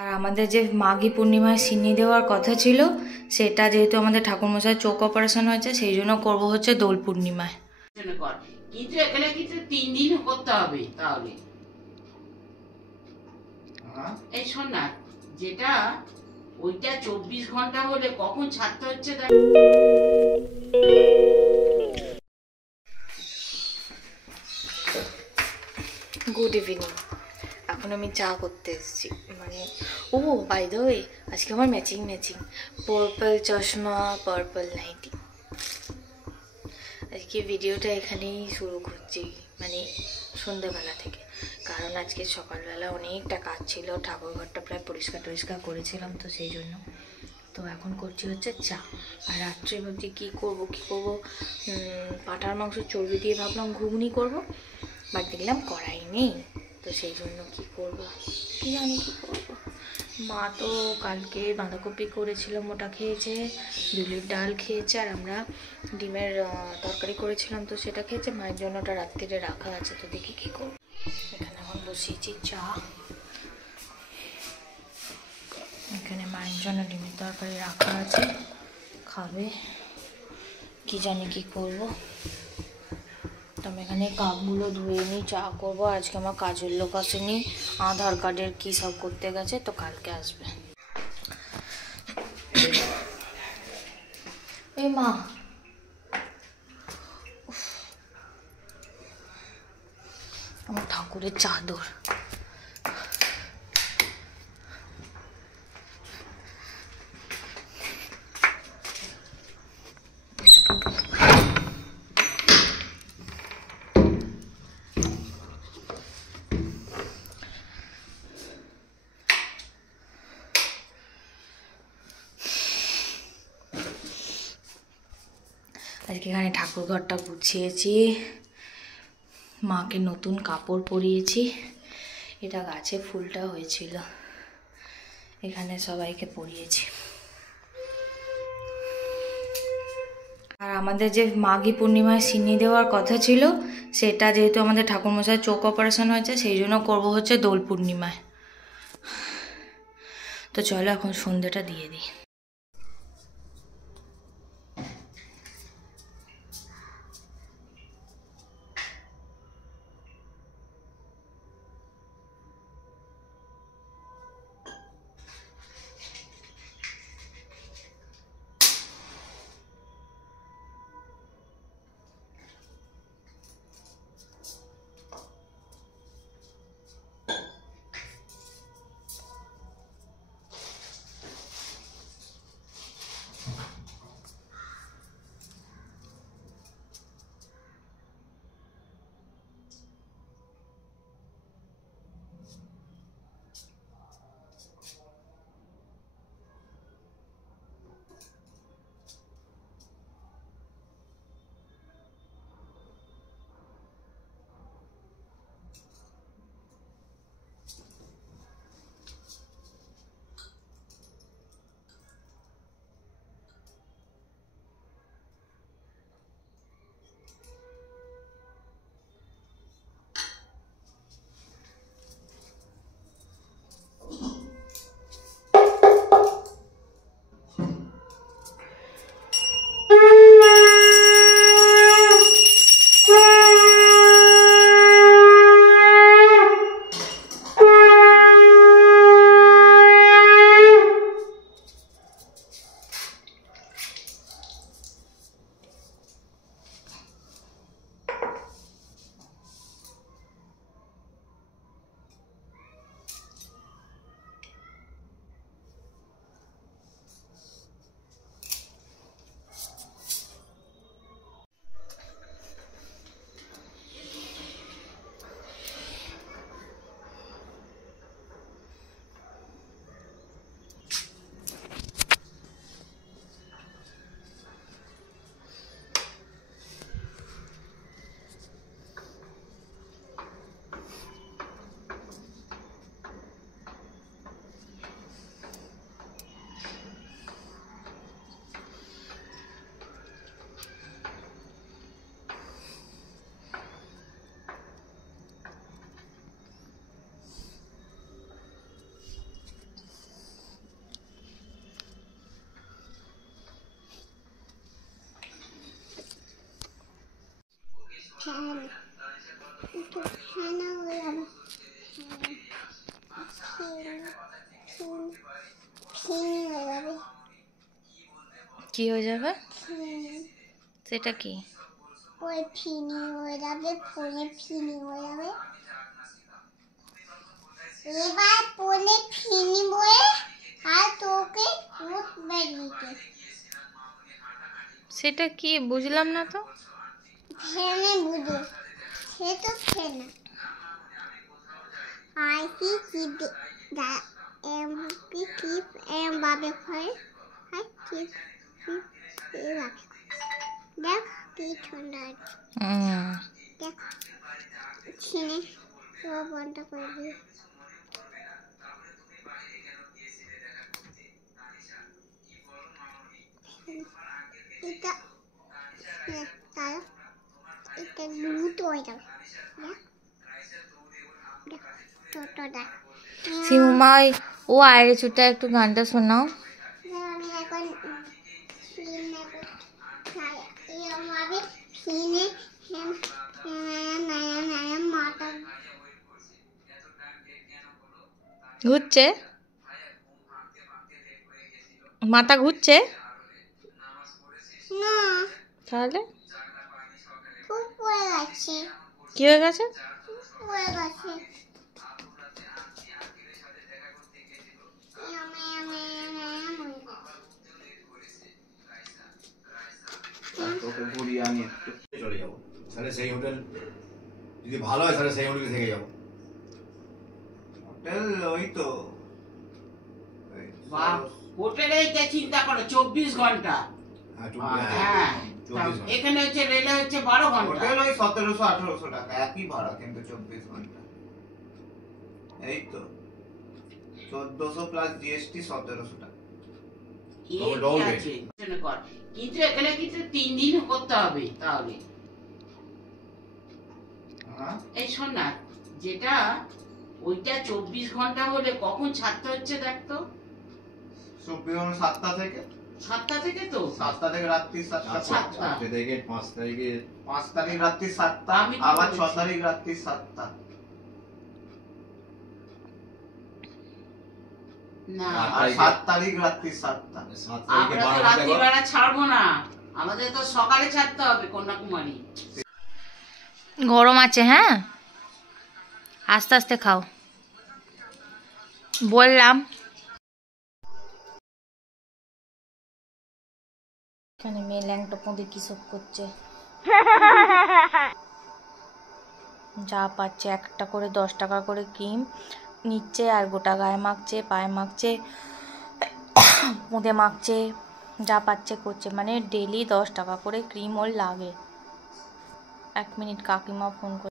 আর আমাদের যে মাঘী পূর্ণিমায় সিন্নি দেওয়ার কথা ছিল, সেটা যেহেতু আমাদের ঠাকুরমশাই চোখ অপারেশন হয়েছে, সেই জন্য করবো হচ্ছে দোল পূর্ণিমায়। কিন্তু এখানে কিন্তু 3 দিন করতে হবে। তাহলে এই শোন না, যেটা ওইটা 24 ঘন্টা হলে কখন ছাড়তে হচ্ছে দেখ। Good evening. এখন আমি চা করতে এসেছি, মানে ও বাই দ্য ওয়ে, আজকে আমার ম্যাচিং পার্পল চশমা, পার্পল নাইটি। আজকে ভিডিওটা এখানেই শুরু করছি, মানে সন্ধ্যেবেলা থেকে, কারণ আজকে সকালবেলা অনেকটা কাজ ছিল, ঠাকুরঘরটা প্রায় পরিষ্কার করেছিলাম, তো সেই জন্য। তো এখন করছি হচ্ছে চা। আর রাত্রে ভাবছি কী করবো পাঁঠার মাংস চর্বি দিয়ে ভাবলাম ঘুগনি করব, বাট দেখলাম কড়াই নেই, তো সেই জন্য কী করবো কী জানি কী করবো। মা তো কালকে বাঁধাকপি করেছিলাম, ওটা খেয়েছে, বিউলির ডাল খেয়েছে, আর আমরা ডিমের তরকারি করেছিলাম, তো সেটা খেয়েছে। মায়ের জন্য ওটা রাত্রিরে রাখা আছে, তো দেখি কী করবো। এখানে এখন বসিয়েছি চা, এখানে মায়ের জন্য ডিমের তরকারি রাখা আছে, খাবে, কি জানি কি করব। তো আমি এখানে কাপগুলো ধুয়ে নিই, চা করবো। আজকে আমার কাজের লোক আসেনি, আধার কার্ডের কী সব করতে গেছে, তো কালকে আসবে। এই মা, আমার ঠাকুরের চাদর, আজকে এখানে ঠাকুর ঘরটা গুছিয়েছি, মাকে নতুন কাপড় পরিয়েছি, এটা গাছে ফুলটা হয়েছিল, এখানে সবাইকে পরিয়েছি। আর আমাদের যে মাঘী পূর্ণিমায় সিন্নি দেওয়ার কথা ছিল, সেটা যেহেতু আমাদের ঠাকুরমশাই চোখ অপারেশন হয়েছে, সেই জন্য করবো হচ্ছে দোল পূর্ণিমায়। তো চলো এখন সন্ধ্যেটা দিয়ে দিই। কি হয়ে যাবে? সেটা কি? ওই ফিনি হয়ে যাবে, ফোনে ফিনি হয়ে যাবে। এবার ফোনে ফিনি বয়ে আর তোকে ভূত বেরিয়েছে। সেটা কি বুঝলাম না তো। ফেনে বুঝো, সে তো ফেনা। আই কি কি দা এম কি এম বাবে হয়, আই কি কি বাবে। দেখ কি ঠান্ডা, দেখ ছিনে তো বন্ধ করে দিই। এটা তারা এটা লুট হয়ে যাবে। দেখ ছোট দেখ সিমুমাই ও আয়রে চুটা একটু গানটা শোনাও। আমি এখন ফিনে আমি ফিনে নয়া নয়া মাথা ঘুরছে, মাথা ঘুরছে না তাহলে খুব পড়ে গেছে, কি হয়ে গেছে? পড়ে গেছে। তোকে ঘুরিয়ে আনি একটু চলে যাবো, তাহলে সেই হোটেল যদি ভালো হয় তাহলে সেই হোটেলে থেকে যাবো। হোটেল ওই তো হোটেলে চিন্তা করো 24 ঘন্টা। হ্যাঁ, এখানে হচ্ছে রেলে হচ্ছে 12 ঘন্টা। হোটেল ওই 1700-1800 টাকা একই ভাড়া, কিন্তু 24 ঘন্টা এই তো 1400 প্লাস জিএসটি 1700 টাকা। কিন্তু এখানে কিন্তু 3 দিন করতে হবে তাহলে। এই শোন না, যেটা ওইটা 24 ঘন্টা হলে কখন ছাড়তে হচ্ছে দেখ তো। 7টা থেকে 7টা থেকে তো 7টা থেকে রাত্রি 7টা, 7টা থেকে 5 তারিখ রাত্রি 7টা, আমি তো আবার বলেছি। 6 তারিখ রাত্রি 7টা। না, আর 7 তারিখ রাত্রি 7টা। আমরা তো রাত্রিবেলা ছাড়বো না, আমাদের তো সকালে ছাড়তে হবে কন্যাকুমারী। গরম আছে, হ্যাঁ আস্তে আস্তে খাও বললাম। এখানে মেয়ে ল্যাংটা পোঁদে কি সব করছে, যা পাচ্ছে একটা করে 10 টাকা করে ক্রিম নিচ্ছে আর গোটা গায়ে মাখছে, পায়ে মাখছে, পোঁদে মাখছে, যা পাচ্ছে করছে। মানে ডেলি 10 টাকা করে ক্রিম ওর লাগে। 1 মিনিট, কাকিমা ফোন করে।